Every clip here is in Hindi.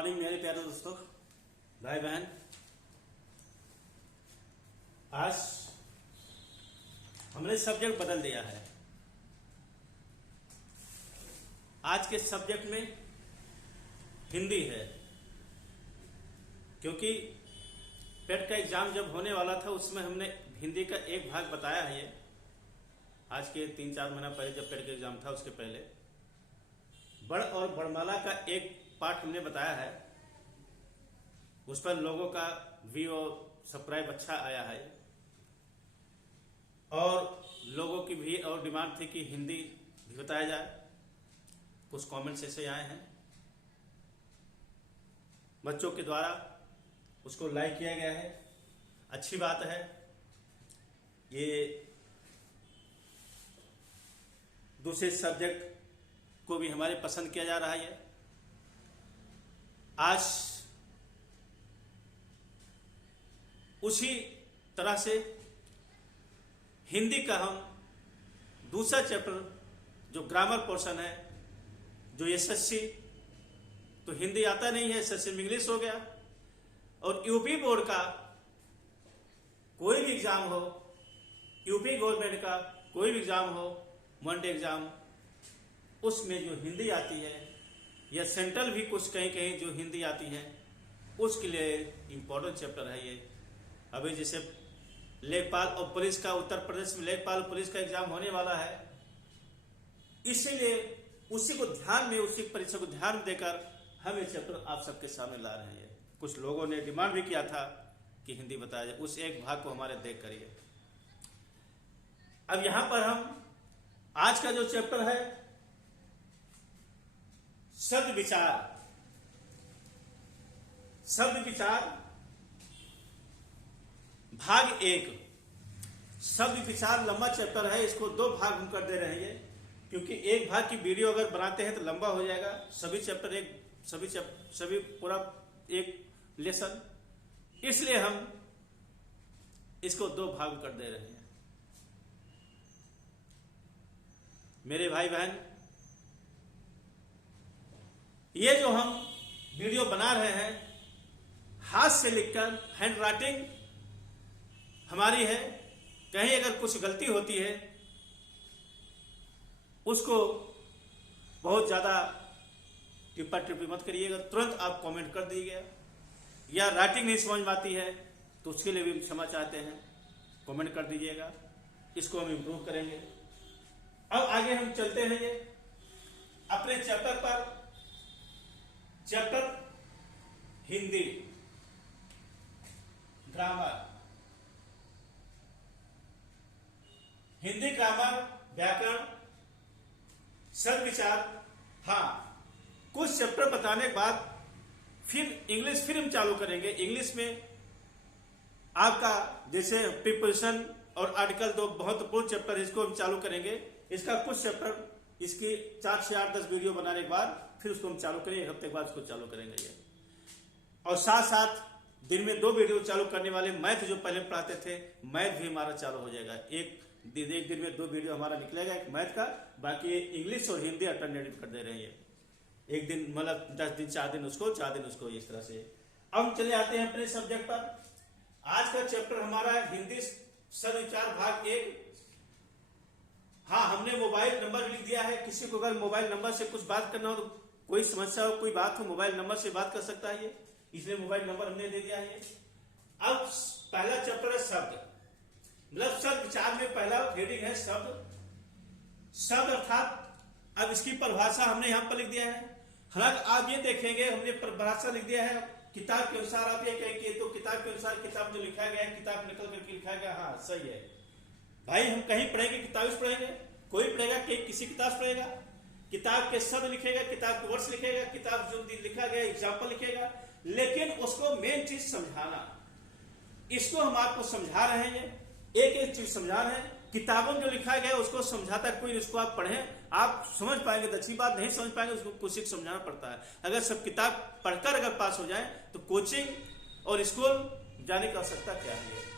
मॉर्निंग मेरे प्यारे दोस्तों, भाई बहन। आज हमने सब्जेक्ट बदल दिया है। आज के सब्जेक्ट में हिंदी है, क्योंकि पेट का एग्जाम जब होने वाला था उसमें हमने हिंदी का एक भाग बताया है। ये आज के 3-4 महीना पहले जब पेट का एग्जाम था उसके पहले बड़ और बड़माला का एक पार्ट हमने बताया है। उस पर लोगों का व्यू और सब्सक्राइब अच्छा आया है और लोगों की भी और डिमांड थी कि हिंदी भी बताया जाए। कुछ कमेंट्स ऐसे आए हैं, बच्चों के द्वारा उसको लाइक किया गया है। अच्छी बात है। ये दूसरे सब्जेक्ट को भी हमारे पसंद किया जा रहा है। आज उसी तरह से हिंदी का हम दूसरा चैप्टर जो ग्रामर पोर्शन है, जो एसएससी तो हिंदी आता नहीं है, एसएससी में इंग्लिश हो गया। और यूपी बोर्ड का कोई भी एग्जाम हो, यूपी गवर्नमेंट का कोई भी एग्जाम हो, वन डे एग्जाम, उसमें जो हिंदी आती है या सेंट्रल भी कुछ कहीं कहीं जो हिंदी आती है उसके लिए इम्पोर्टेंट चैप्टर है ये। अभी जैसे लेखपाल और पुलिस का, उत्तर प्रदेश में लेखपाल पुलिस का एग्जाम होने वाला है, इसीलिए उसी को ध्यान में, उसी परीक्षा को ध्यान में देकर हम ये चैप्टर आप सबके सामने ला रहे हैं। कुछ लोगों ने डिमांड भी किया था कि हिंदी बताया जाए, उस एक भाग को हमारे देख करिए। अब यहां पर हम आज का जो चैप्टर है शब्द विचार, शब्द विचार भाग 1। शब्द विचार लंबा चैप्टर है, इसको 2 भाग हम कर दे रहे हैं क्योंकि एक भाग की वीडियो अगर बनाते हैं तो लंबा हो जाएगा। सभी पूरा एक लेसन, इसलिए हम इसको 2 भाग कर दे रहे हैं। मेरे भाई बहन, ये जो हम वीडियो बना रहे हैं हाथ से लिखकर, हैंड राइटिंग हमारी है। कहीं अगर कुछ गलती होती है उसको बहुत ज्यादा टिप्पा टिप्पी मत करिएगा, तुरंत आप कमेंट कर दीजिएगा। या राइटिंग नहीं समझ में आती है तो उसके लिए भी क्षमा चाहते हैं, कमेंट कर दीजिएगा, इसको हम इम्प्रूव करेंगे। अब आगे हम चलते हैं ये अपने चैप्टर पर। Chapter Hindi grammar, Hindi grammar, व्याकरण, शब्द विचार। हाँ, कुछ चैप्टर बताने के बाद फिर इंग्लिश फिर हम चालू करेंगे। इंग्लिश में आपका जैसे प्रीपोजिशन और आर्टिकल 2 महत्वपूर्ण चैप्टर, इसको हम चालू करेंगे। इसका कुछ चैप्टर, इसकी 4 से 8-10 वीडियो बनाने के बाद फिर उसको हम चालू करेंगे। 1 हफ्ते के बाद उसको चालू करेंगे ये। और साथ साथ दिन में 2 वीडियो चालू करने वाले। मैथ जो पहले पढ़ाते थे, मैथ भी हमारा चालू हो जाएगा। एक दिन में 2 वीडियो हमारा निकलेगा, एक मैथ का, बाकी इंग्लिश और हिंदी अल्टरनेटिव कर दे रहे हैं। एक दिन मतलब 10 दिन, 4 दिन उसको, 4 दिन उसको, इस तरह से। अब हम चले आते हैं अपने सब्जेक्ट पर। आज का चैप्टर हमारा है हिंदी शब्द विचार भाग 1। हाँ, हमने मोबाइल नंबर लिख दिया है। किसी को अगर मोबाइल नंबर से कुछ बात करना हो, तो कोई समस्या हो, कोई बात हो, मोबाइल नंबर से बात कर सकता है ये, इसलिए मोबाइल नंबर हमने दे दिया है। अब पहला चैप्टर है शब्द, मतलब शब्द विचार में पहला हेडिंग है शब्द। शब्द अर्थात अब इसकी परिभाषा हमने यहां पर लिख दिया है। हालांकि आप ये देखेंगे हमने परिभाषा लिख दिया है किताब के अनुसार। आप ये कहेंगे तो किताब के अनुसार किताब जो लिखा गया है, किताब निकल करके लिखा गया। हाँ, सही है भाई। हम कहीं पढ़ेंगे, किताब से पढ़ेंगे, कोई पढ़ेगा किसी किताब से पढ़ेगा, किताब के शब्द लिखेगा, किताब के वर्ड्स लिखेगा, किताब जो लिखा गया एग्जाम्पल लिखेगा, लेकिन उसको मेन चीज समझाना। इसको हम आपको समझा रहे हैं, एक एक चीज समझा रहे हैं। किताबों में जो लिखा गया है उसको समझाता कोई, इसको आप पढ़ें, आप समझ पाएंगे तो अच्छी बात, नहीं समझ पाएंगे उसको कुछ समझाना पड़ता है। अगर सब किताब पढ़कर अगर पास हो जाए तो कोचिंग और स्कूल जाने की आवश्यकता क्या है।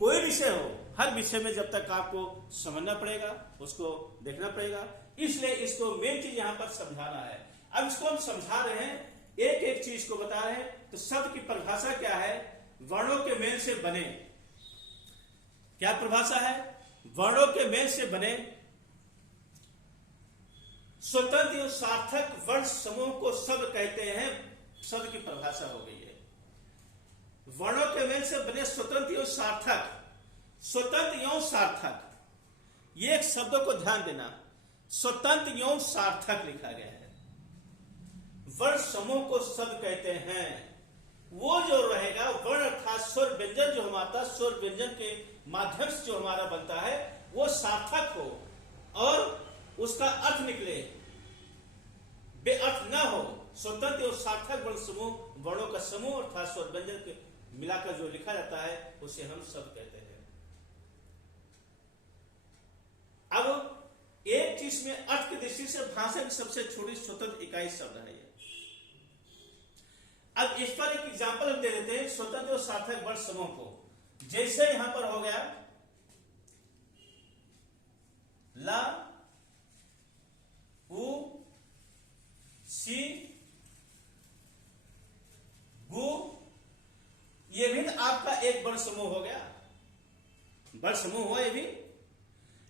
कोई विषय हो, हर विषय में जब तक आपको समझना पड़ेगा, उसको देखना पड़ेगा, इसलिए इसको मेन चीज यहां पर समझाना है। अब इसको हम समझा रहे हैं एक एक चीज को बता रहे हैं। तो शब्द की परिभाषा क्या है? वर्णों के मेल से बने। क्या परिभाषा है? वर्णों के मेल से बने स्वतंत्र एवं सार्थक वर्ण समूह को शब्द कहते हैं। शब्द की परिभाषा हो गई है। वर्णों के मेल से बने स्वतंत्र एवं सार्थक, स्वतंत्र एवं सार्थक, ये एक शब्दों को ध्यान देना, स्वतंत्र एवं सार्थक लिखा गया है। वर्ण समूह को शब्द कहते हैं। वो जो रहेगा वर्ण अर्थात स्वर व्यंजन जो हमारा स्वर व्यंजन के माध्यम से जो हमारा बनता है वो सार्थक हो और उसका अर्थ निकले, बेअर्थ ना हो। स्वतंत्र और सार्थक वर्ण समूह, वर्णों का समूह अर्थात स्वर व्यंजन के मिलाकर जो लिखा जाता है उसे हम शब्द कहते हैं। अब एक चीज में अर्थ की दृष्टि से भाषा की सबसे छोटी स्वतंत्र इकाई शब्द है ये। अब इस पर एक एग्जाम्पल हम दे देते हैं स्वतंत्र और सार्थक वर्ण समूह को। जैसे यहां पर हो गया ला, उ, सी, गु, ये भी आपका एक वर्ण समूह हो गया, वर्ण समूह हुआ ये भी।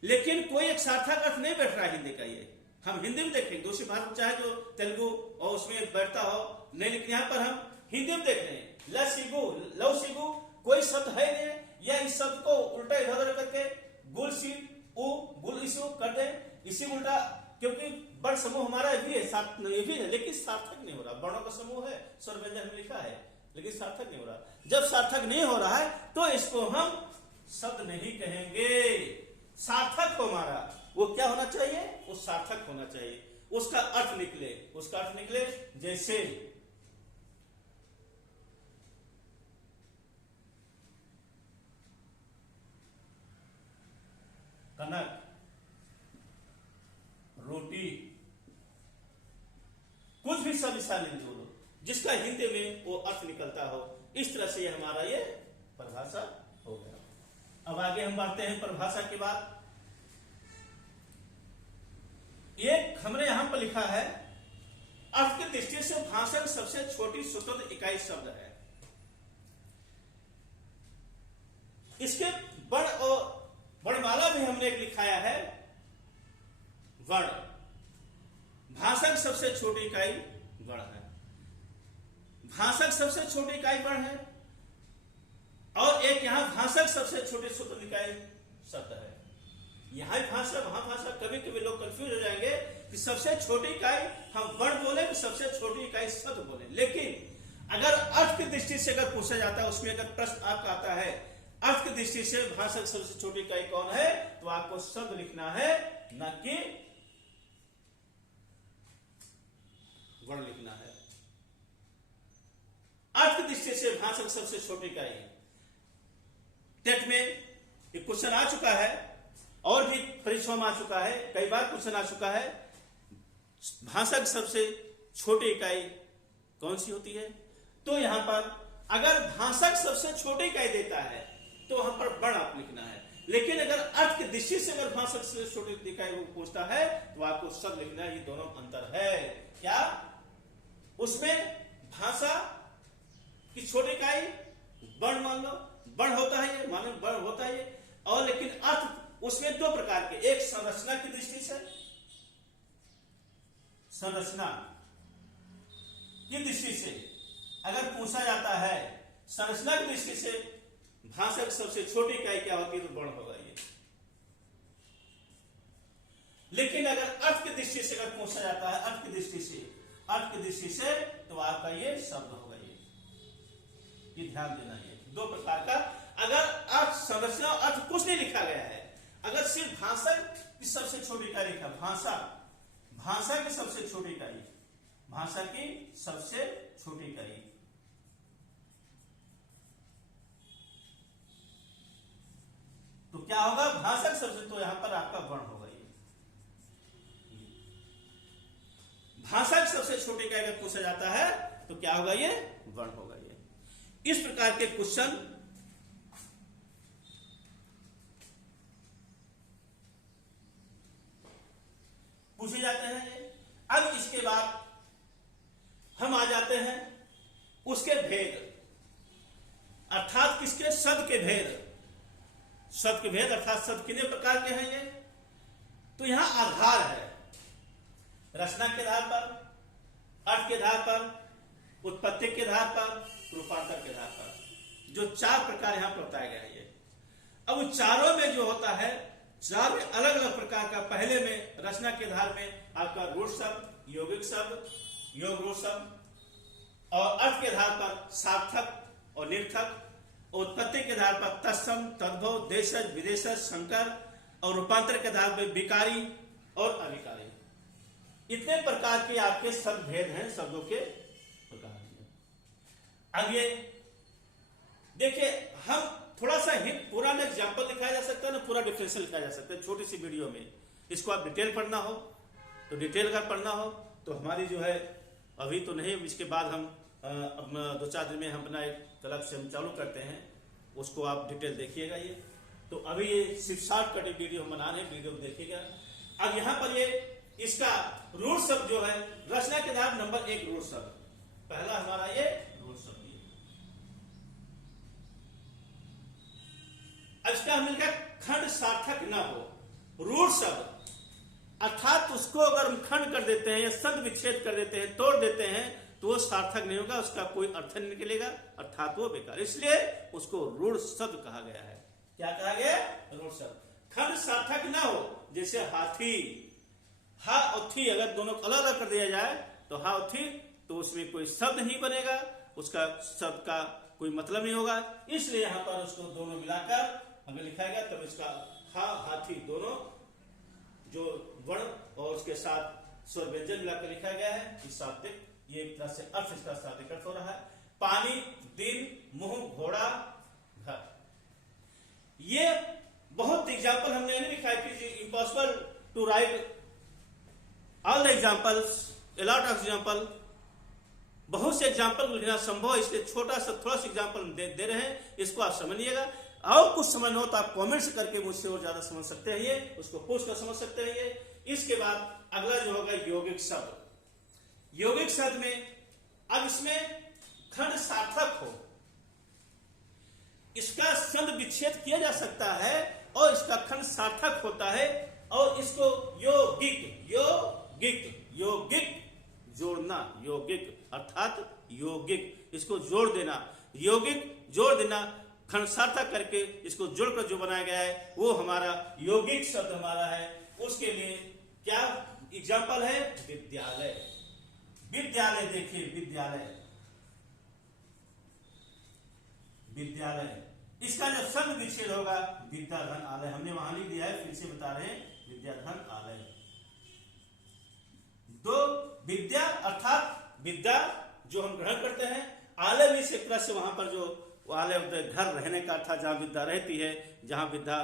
लेकिन कोई एक सार्थक अर्थ नहीं बैठ रहा है हिंदी का। ये हम हिंदी में देखेंगे, दूसरी भाषा चाहे जो तेलुगु और उसमें बैठता हो नहीं, लेकिन यहां पर हम हिंदी में देख रहे हैं लसिगु, लवसिगु, कोई शब्द है नहीं, या इस शब्द को उल्टा इधर उधर करके गुल सी उ गुल इसु कर दे, इसी उल्टा, क्योंकि वर्ण समूह हमारा भी है, ये भी है, लेकिन सार्थक नहीं हो रहा। वर्णों का समूह है, स्वर व्यंजन में लिखा है, लेकिन सार्थक नहीं हो रहा। जब सार्थक नहीं हो रहा है तो इसको हम शब्द नहीं कहेंगे। सार्थक हो हमारा, वो क्या होना चाहिए? वो सार्थक होना चाहिए, उसका अर्थ निकले, उसका अर्थ निकले। जैसे कनक, रोटी, कुछ भी सब मिसाल बोलो जिसका हिंदी में वो अर्थ निकलता हो। इस तरह से हमारा ये परिभाषा हो गया। अब आगे हम बढ़ते हैं परिभाषा के बाद। एक हमने यहां पर लिखा है अर्थ की दृष्टि से भाषा की सबसे छोटी स्वतंत्र इकाई शब्द है। इसके वर्ण और वर्णमाला भी हमने एक लिखाया है वर्ण। भाषा की सबसे छोटी इकाई वर्ण है। भाषा की सबसे छोटी इकाई वर्ण है और एक यहां भाषा की सबसे छोटी स्वतंत्र इकाई शब्द है। यहां भाषा वहां भाषा, कभी कभी लोग कंफ्यूज हो जाएंगे कि सबसे छोटी इकाई हम वर्ण बोले कि सबसे छोटी इकाई शब्द बोले। लेकिन अगर अर्थ की दृष्टि से अगर पूछा जाता है, उसमें अगर प्रश्न आपका आता है अर्थ की दृष्टि से भाषा की सबसे छोटी इकाई कौन है, तो आपको शब्द लिखना है, न कि वर्ण लिखना है। अर्थ की दृष्टि से भाषा की सबसे छोटी इकाई। टेट में एक क्वेश्चन आ चुका है और भी परीक्षाओं में आ चुका है, कई बार क्वेश्चन आ चुका है, भाषा की सबसे छोटी इकाई कौन सी होती है। तो यहां पर अगर भाषा की सबसे छोटी इकाई देता है तो वहां पर वर्ण आप लिखना है। लेकिन अगर अर्थ की दृष्टि से अगर भाषा की सबसे छोटी इकाई वो पूछता है तो आपको शब्द लिखना है। ये दोनों अंतर है। क्या उसमें भाषा की छोटी इकाई वर्ण मान लो, वर्ण होता है ये, मानो वर्ण होता है ये, और लेकिन अर्थ उसमें दो प्रकार के, एक संरचना की दृष्टि से, संरचना की दृष्टि से अगर पूछा जाता है, संरचना की दृष्टि से भाषा की सबसे छोटी इकाई क्या होती है, तो वर्ण होगा ये। लेकिन अगर अर्थ की दृष्टि से अगर पूछा जाता है, अर्थ की दृष्टि से, अर्थ की दृष्टि से, तो आपका ये शब्द होगा ये ध्यान देना। ये दो प्रकार का, अगर अर्थ संरचना अर्थ कुछ नहीं लिखा गया है, अगर सिर्फ भाषा की सबसे छोटी इकाई लिखा, भाषा की सबसे छोटी इकाई, भाषा की सबसे छोटी इकाई, तो क्या होगा, भाषा की सबसे, तो यहां पर आपका वर्ण होगा ये। भाषा की सबसे छोटी इकाई अगर पूछा जाता है तो क्या होगा, ये वर्ण होगा ये। इस प्रकार के क्वेश्चन पूछे जाते हैं। अब इसके बाद हम आ जाते शब्द के भेद अर्थात शब्द कितने प्रकार के हैं ये, तो यहां आधार है, रचना के आधार पर, अर्थ के आधार पर, उत्पत्ति के आधार पर, रूपांतर के आधार पर, जो 4 प्रकार यहां पर बताए गए हैं ये। अब उन चारों में जो होता है, चार में अलग अलग प्रकार का, पहले में रचना के आधार में आपका रूढ़ शब्द, यौगिक शब्द, योग रूढ़ शब्द, और अर्थ के आधार पर सार्थक और निर्थक, उत्पत्ति के आधार पर तत्सम, तद्भव, देशज, विदेशज, संकर, और रूपांतर के आधार पर विकारी और अविकारी। इतने प्रकार के आपके शब्द भेद हैं, शब्दों के प्रकार। अब ये देखिए, हम थोड़ा सा हिंट, पूरा ना एग्जाम्पल दिखाया जा सकता है ना पूरा डिफरेंशियल लिखा जा सकता है छोटी सी वीडियो में। इसको आप डिटेल पढ़ना हो तो डिटेल, अगर पढ़ना हो तो हमारी जो है अभी तो नहीं, इसके बाद हम अपना 2-4 दिन में हम अपना एक क्लब से हम चालू करते हैं, उसको आप डिटेल देखिएगा। ये तो अभी ये सिर्फ शॉर्ट कट वीडियो हम बना रहे हैं, वीडियो देखिएगा। अब यहाँ पर ये इसका रूढ़ शब्द जो है, रचना के आधार नंबर 1 रूढ़ शब्द, पहला हमारा ये रूढ़ शब्द। अब इसका हम लिखा खंड सार्थक न हो। रूढ़ शब्द अर्थात उसको अगर हम खंड कर देते हैं या संध विच्छेद कर देते हैं, तोड़ देते हैं, तो वो सार्थक नहीं होगा, उसका कोई अर्थ नहीं निकलेगा, अर्थात वो बेकार, इसलिए उसको रूढ़ शब्द कहा गया है। क्या कहा गया? रूढ़ शब्द। खंड सार्थक ना हो, जैसे हाथी, हा और थी अगर दोनों को अलग अलग कर दिया जाए तो हा और थी, तो उसमें कोई शब्द नहीं बनेगा, उसका शब्द का कोई मतलब नहीं होगा, इसलिए यहां पर उसको दोनों मिलाकर हमें लिखा गया। तब इसका हा, हाथी दोनों जो वर्ण और उसके साथ स्वर व्यंजन मिलाकर लिखा गया है, इस शाब्दिक, ये एक तरह से अर्थ इसका शाब्दिक अर्थ हो रहा है। पानी, दिन, मुंह, घोड़ा, घर। ये बहुत एग्जाम्पल हमने नहीं लिखा है कि impossible to write all the examples, a lot of example, बहुत से एग्जाम्पल लिखना संभव है, इसलिए छोटा सा थोड़ा सा एग्जाम्पल दे रहे हैं, इसको आप समझिएगा। और कुछ समझना हो तो आप कमेंट्स करके मुझसे और ज्यादा समझ सकते हैं, ये उसको पूछ कर समझ सकते हैं ये। इसके बाद अगला जो होगा यौगिक शब्द। यौगिक शब्द में अब इसमें खंड सार्थक हो, इसका संध विच्छेद किया जा सकता है और इसका खंड सार्थक होता है, और इसको यौगिक, यौगिक, यौगिक जोड़ना, यौगिक अर्थात यौगिक, इसको जोड़ देना, यौगिक जोड़ देना, खंड सार्थक करके इसको जोड़कर जो बनाया गया है वो हमारा यौगिक शब्द हमारा है। उसके लिए क्या एग्जाम्पल है? विद्यालय। विद्यालय देखिए, विद्यालय, विद्यालय, इसका जो संध विच्छेद होगा विद्याधन आलय, हमने वहां लिख दिया है, फिर से बता रहे हैं, विद्याधन आलय। दो, विद्या अर्थात विद्या जो हम ग्रहण करते हैं, आलय में से एक तरह से वहां पर जो आलय घर रहने का था, जहां विद्या रहती है, जहां विद्या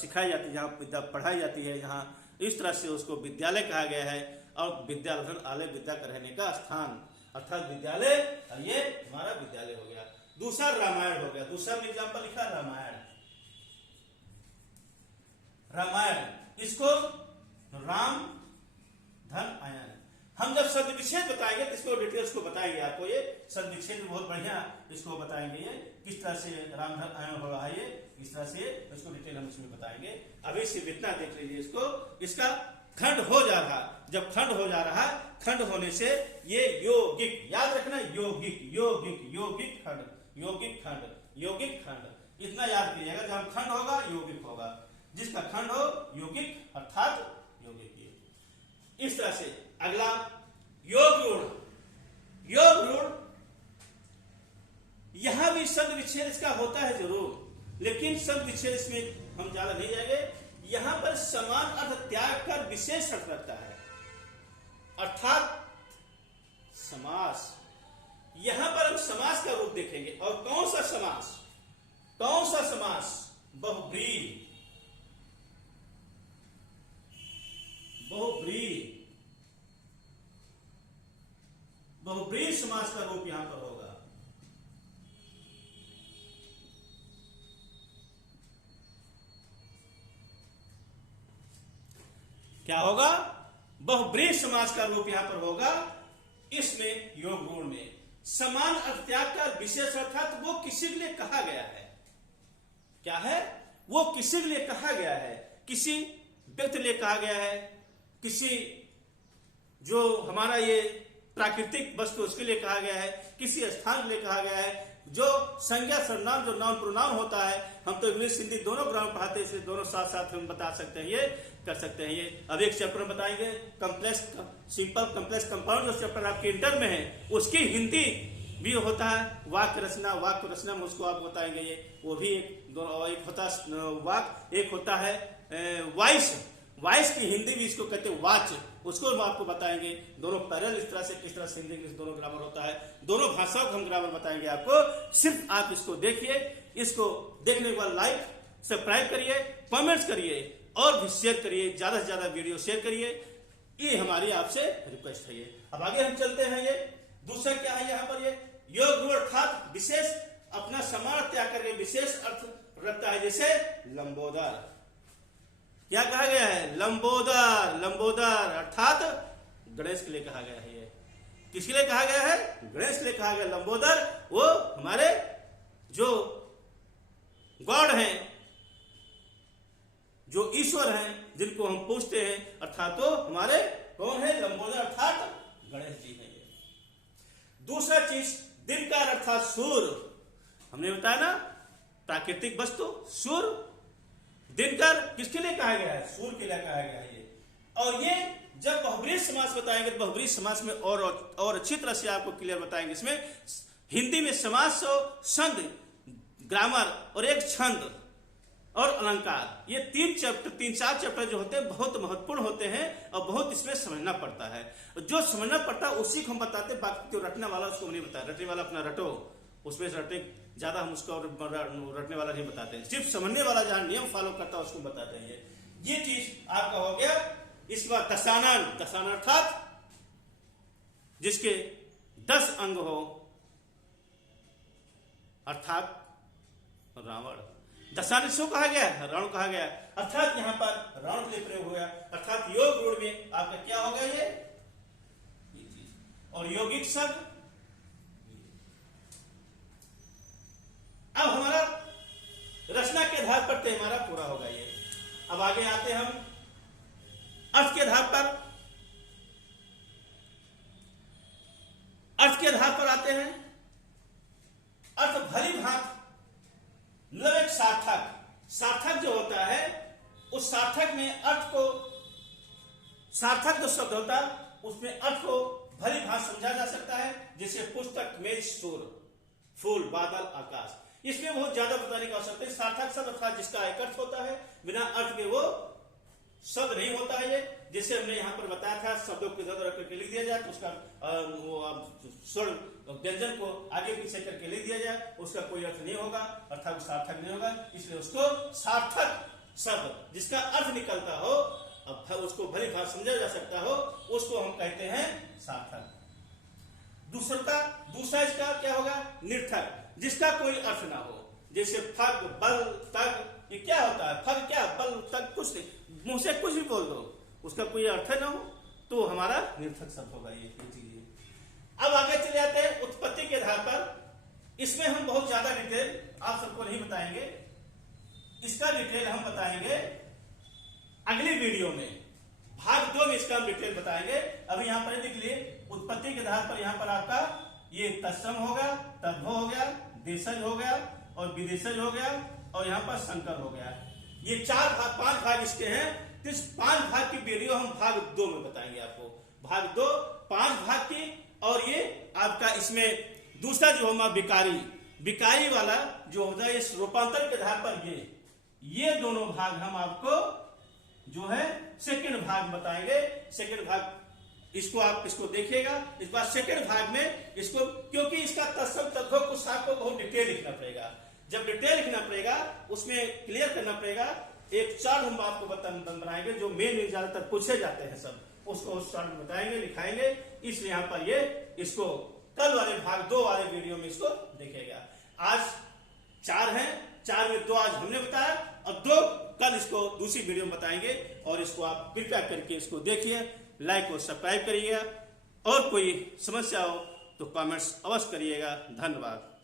सिखाई जाती है, जहां विद्या पढ़ाई जाती है, जहां इस तरह से उसको विद्यालय कहा गया है। और विद्याधन आलय, विद्या का रहने का स्थान अर्थात विद्यालय, ये हमारा विद्यालय हो गया। दूसरा रामायण हो गया, दूसरा एग्जाम्पल लिखा रामायण। रामायण, इसको राम धन आयन, हम जब शब्द विच्छेद बताएंगे तो इसको डिटेल्स को बताएंगे आपको, ये शब्द विच्छेद बहुत बढ़िया इसको बताएंगे, ये किस तरह से राम धन आयन हो रहा है, ये इस तरह से इसको डिटेल हम इसमें बताएंगे। अभी सिर्फ इतना देख लीजिए इसको, इसका खंड हो जा रहा, जब खंड हो जा रहा, खंड होने से ये यौगिक, याद रखना, यौगिक, यौगिक, यौगिक खंड, यौगिक खंड, यौगिक खंड, इतना याद कीजिएगा। जब खंड होगा यौगिक होगा, जिसका खंड हो यौगिक अर्थात यौगिक। इस तरह से अगला योग रूढ़। योग रूढ़, यहां भी शब्द विच्छेद इसका होता है जरूर, लेकिन शब्द विच्छेद इसमें हम ज्यादा नहीं जाएंगे। यहां पर समान अर्थ त्याग कर विशेष अर्थ रखता है, अर्थात समास। यहां पर हम समास का रूप देखेंगे, और कौन सा समास, कौन सा समास? बहुब्रीहि, बहुब्रीहि, बहुब्रीहि समास का रूप यहां पर होगा। क्या होगा? बहुब्रीहि समास का रूप यहां पर होगा। इसमें योग गुण में समान अर्थ त्याग का विशेष अर्थात वो किसी के लिए कहा गया है। क्या है? वो किसी के लिए कहा गया है, किसी व्यक्ति के लिए कहा गया है, किसी जो हमारा ये प्राकृतिक वस्तु उसके लिए कहा गया है, किसी स्थान के लिए कहा गया है। जो संज्ञा सर्वनाम जो नाउन प्रोनाउन होता है, हम तो इंग्लिश हिंदी दोनों ग्रामर पढ़ाते हैं, इसलिए दोनों साथ साथ हम बता सकते हैं, ये कर सकते हैं। ये अब एक चैप्टर में बताएंगे कॉम्प्लेक्स सिंपल कॉम्प्लेक्स कंपाउंड, जो चैप्टर आपके इंटर में है उसकी हिंदी भी होता है वाक्य रचना, वाक्य रचना में उसको आप बताएंगे ये, वो भी एक होता है वाक्य, एक होता है वॉइस, वॉइस की हिंदी भी इसको कहते हैं वाच, उसको हम आपको बताएंगे। दोनों पैरल इस तरह से किस तरह से हिंदी इंग्लिश दोनों ग्रामर होता है, दोनों भाषाओं का हम ग्रामर बताएंगे आपको। सिर्फ आप इसको देखिए, इसको देखने के बाद लाइक सब्सक्राइब करिए, कमेंट्स करिए और भी शेयर करिए, ज्यादा से ज्यादा वीडियो शेयर करिए, ये हमारी आपसे रिक्वेस्ट है। ये अब आगे हम चलते हैं। ये दूसरा क्या है यहाँ पर, ये योग गुण अर्थात विशेष अपना समान त्याग करके विशेष अर्थ रखता है, जैसे लंबोदर। क्या कहा गया है? लंबोदर। लंबोदर अर्थात गणेश के लिए कहा गया है। ये किसके लिए कहा गया है? गणेश के लिए कहा गया। लंबोदर वो हमारे जो गॉड हैं, जो ईश्वर हैं, जिनको हम पूछते हैं, अर्थात तो हमारे कौन है? लंबोदर अर्थात गणेश जी हैं। दूसरा चीज दिनकार अर्थात सूर्य, हमने बताया ना प्राकृतिक वस्तु सूर्य। दिनकर किसके लिए कहा गया है? सूर्य के लिए कहा गया है ये। और ये जब बहुब्रीहि समास बताएंगे तो बहुब्रीहि समास में और अच्छी तरह से आपको क्लियर बताएंगे। इसमें हिंदी में समास और छंद, ग्रामर और एक छंद और अलंकार, ये तीन चार चैप्टर जो होते हैं बहुत महत्वपूर्ण होते हैं और बहुत इसमें समझना पड़ता है। जो समझना पड़ता है उसी को हम बताते हैं, बाकी जो रटने वाला उसको नहीं बताया। रटने वाला अपना रटो, उसमें रटने ज्यादा हम उसको रटने वाला नहीं बताते हैं, सिर्फ समझने वाला जहां नियम फॉलो करता है उसको बताते हैं। ये चीज आपका हो गया। इसके बाद दशानन, दशानन अर्थात जिसके 10 अंग हो, अर्थात रावण। दशानन इसको कहा गया, रावण कहा गया, अर्थात यहां पर रावण के लिए प्रयोग हुआ, अर्थात योग गुण में आपका क्या होगा ये चीज। और यौगिक शब्द, अब हमारा रचना के आधार पर तो हमारा पूरा होगा ये। अब आगे आते हम अर्थ के आधार पर। अर्थ के आधार पर आते हैं। अर्थ भली भांति मतलब एक सार्थक, सार्थक जो होता है उस सार्थक में अर्थ को, सार्थक जो शब्द होता है उसमें अर्थ को भली भांति समझा जा सकता है। जैसे पुस्तक, मेज, सूर्य, फूल, बादल, आकाश। इसमें बहुत ज्यादा बताने की आवश्यकता है। सार्थक शब्द अर्थात जिसका एक अर्थ होता है, बिना अर्थ के वो शब्द नहीं होता है। ये जैसे हमने यहाँ पर बताया था, शब्दों को इधर करके लिख दिया जाए तो उसका स्वर व्यंजन को आगे पीछे करके लिख दिया जाए, उसका कोई अर्थ नहीं होगा, अर्थात वो सार्थक नहीं होगा। इसलिए उसको सार्थक शब्द जिसका अर्थ निकलता हो, अब उसको भली भांति समझा जा सकता हो, उसको हम कहते हैं सार्थक। दूसरा इसका क्या होगा? निर्थक, जिसका कोई अर्थ ना हो। जैसे फग, बल, तग, ये क्या होता है? फग क्या, बल, तग, कुछ नहीं, मुंह से कुछ भी बोल दो, उसका कोई अर्थ ना हो तो हमारा निर्थक शब्द होगा ये चीज। अब आगे चले जाते हैं उत्पत्ति के आधार पर। इसमें हम बहुत ज्यादा डिटेल आप सबको नहीं बताएंगे, इसका डिटेल हम बताएंगे अगली वीडियो में, भाग 2 में इसका हम डिटेल बताएंगे। अभी यहाँ पर देख लिए उत्पत्ति के आधार पर, यहाँ पर आपका ये तत्सम होगा, तद्भव हो गया, देशज हो गया और विदेशज हो गया और यहाँ पर संकर हो गया। ये 5 भाग इसके हैं। तो इस 5 भाग की वीडियो हम भाग 2 में बताएंगे आपको। भाग 2 5 भाग की। और ये आपका इसमें दूसरा जो हमारा विकारी वाला जो होता है, इस रूपांतर के आधार पर ये दोनों भाग हम आपको जो है सेकंड भाग बताएंगे। सेकंड भाग इसको आप इसको देखिएगा। इस बार सेकंड भाग में इसको, क्योंकि इसका तत्सम तद्भव कुछ आपको बहुत डिटेल लिखना पड़ेगा। जब डिटेल लिखना पड़ेगा उसमें क्लियर करना पड़ेगा। एक चार्ट हम आपको बनाएंगे जो मेन ज्यादातर पूछे जाते हैं, सब उसको उस चार्ट में बताएंगे, लिखाएंगे। इसलिए यहाँ पर ये इसको कल वाले भाग 2 वाले वीडियो में इसको देखेगा। आज 4 हैं, 4 में 2 आज हमने बताया और 2 कल इसको दूसरी वीडियो में बताएंगे। और इसको आप कृपया करके इसको देखिए, लाइक और सब्सक्राइब करिएगा। और कोई समस्या हो तो कमेंट्स अवश्य करिएगा। धन्यवाद।